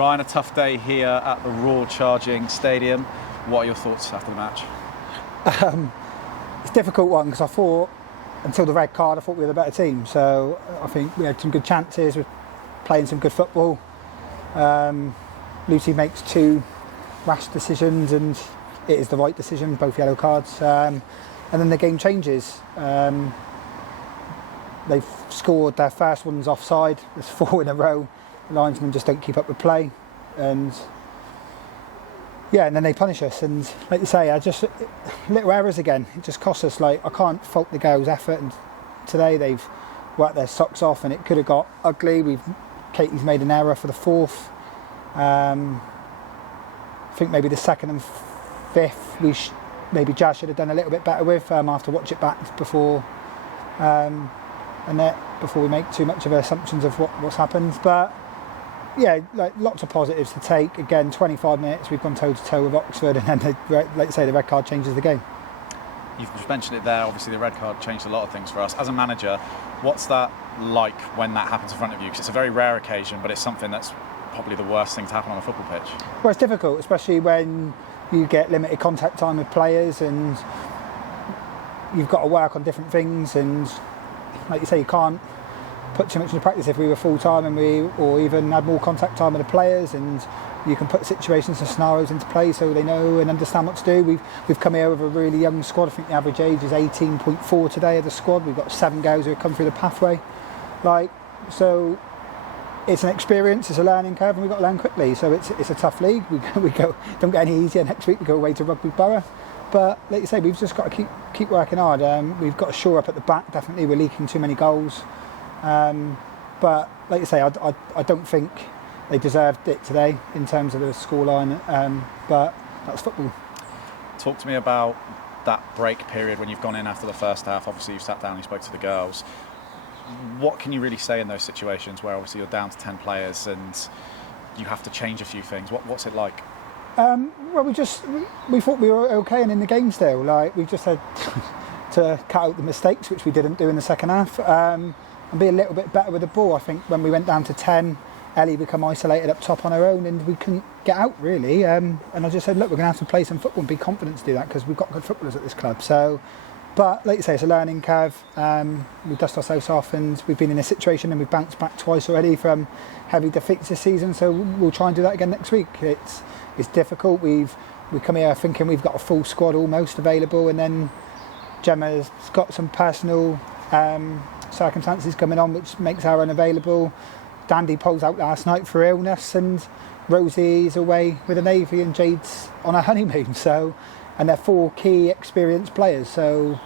Ryan, a tough day here at the Raw Charging Stadium. What are your thoughts after the match? It's a difficult one because I thought, until the red card, I thought we were the better team. So I think we had some good chances, we're playing some good football. Lucy makes two rash decisions and it is the right decision, both yellow cards. And then the game changes. They've scored their first one's offside, there's 4 in a row. The linesmen just don't keep up with play. And then they punish us. And like you say, little errors again. It just costs us. Like, I can't fault the girls' effort. And today they've worked their socks off, and it could have got ugly. Katie's made an error for the 4th. I think maybe the 2nd and 5th maybe Jazz should have done a little bit better with. I have to watch it back before we make too much of assumptions of what's happened. But yeah, like, lots of positives to take. Again, 25 minutes we've gone toe to toe with Oxford, and then like you say, the red card changes the game. You've just mentioned it there. Obviously, the red card changed a lot of things for us. As a manager, what's that like when that happens in front of you? Because it's a very rare occasion, but it's something that's probably the worst thing to happen on a football pitch. Well, it's difficult, especially when you get limited contact time with players and you've got to work on different things. And like you say, you can't put too much into practice if we were full time or even had more contact time with the players, and you can put situations and scenarios into play so they know and understand what to do. We've come here with a really young squad. I think the average age is 18.4 today of the squad. We've got 7 girls who have come through the pathway. So it's an experience, it's a learning curve, and we've got to learn quickly. So it's a tough league. We don't get any easier next week. We go away to Rugby Borough. But like you say, we've just got to keep working hard. We've got to shore up at the back. Definitely, we're leaking too many goals. But like you say, I don't think they deserved it today in terms of the scoreline. But that's football. Talk to me about that break period when you've gone in after the first half. Obviously, you've sat down and you spoke to the girls. What can you really say in those situations where obviously you're down to 10 players and you have to change a few things? What's it like? Well, we thought we were okay and in the game still. Like, we just had to cut out the mistakes, which we didn't do in the second half, and be a little bit better with the ball. I think when we went down to 10, Ellie became isolated up top on her own and we couldn't get out really. And I just said, look, we're going to have to play some football and be confident to do that because we've got good footballers at this club. So, but like you say, it's a learning curve. We dust ourselves off, and we've been in a situation and we've bounced back twice already from heavy defeats this season. So we'll try and do that again next week. It's difficult. We come here thinking we've got a full squad almost available, and then Gemma's got some personal circumstances coming on which makes her unavailable. Dandy pulls out last night for illness, and Rosie's away with the Navy, and Jade's on her honeymoon. So, and they're 4 key experienced players. So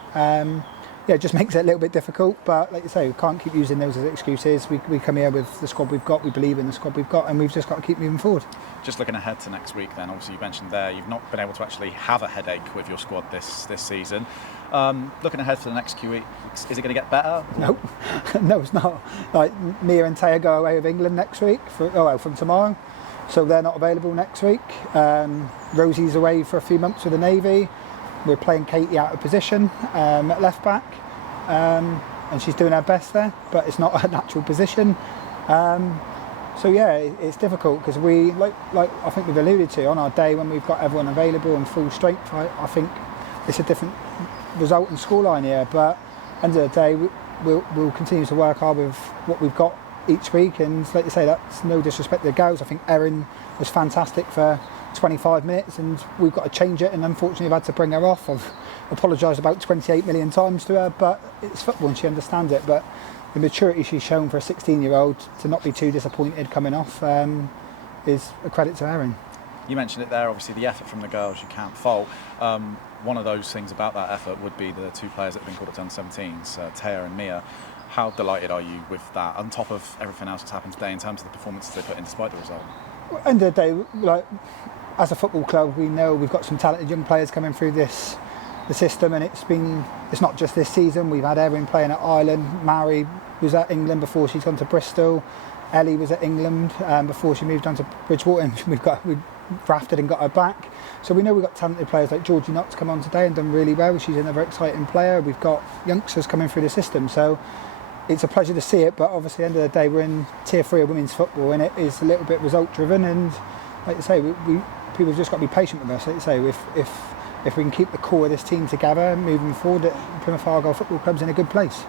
it just makes it a little bit difficult. But like you say, we can't keep using those as excuses. We come here with the squad we've got. We believe in the squad we've got, and we've just got to keep moving forward. Just looking ahead to next week then, obviously you mentioned there you've not been able to actually have a headache with your squad this season. Looking ahead to the next few weeks, is it going to get better? No, no, it's not. Like, Mia and Taya go away with England next week, from tomorrow. So they're not available next week. Rosie's away for a few months with the Navy. We're playing Katie out of position at left back, and she's doing her best there, but it's not her natural position. So yeah, it's difficult because we, like I think we've alluded to, on our day when we've got everyone available and full strength, I think it's a different result and scoreline here. But end of the day, we'll continue to work hard with what we've got each week. And like you say, that's no disrespect to the girls. I think Erin was fantastic for 25 minutes, and we've got to change it. And unfortunately, I've had to bring her off. I've apologised about 28 million times to her, but it's football and she understands it. But the maturity she's shown for a 16-year-old to not be too disappointed coming off is a credit to Erin. You mentioned it there, obviously the effort from the girls you can't fault. One of those things about that effort would be the 2 players that have been called up to under-17s, Taya and Mia. How delighted are you with that, on top of everything else that's happened today in terms of the performances they put in despite the result? Well, end of the day, like, as a football club, we know we've got some talented young players coming through the system, and it's not just this season. We've had Erin playing at Ireland, Mary was at England before she's gone to Bristol, Ellie was at England before she moved on to Bridgewater, and we've drafted and got her back. So we know we've got talented players like Georgie Knott's come on today and done really well. She's another exciting player. We've got youngsters coming through the system. So it's a pleasure to see it, but obviously at the end of the day we're in tier 3 of women's football and it is a little bit result driven, and like you say, people have just got to be patient with us. Like you say, if we can keep the core of this team together moving forward, Plymouth Argyle Football Club's in a good place.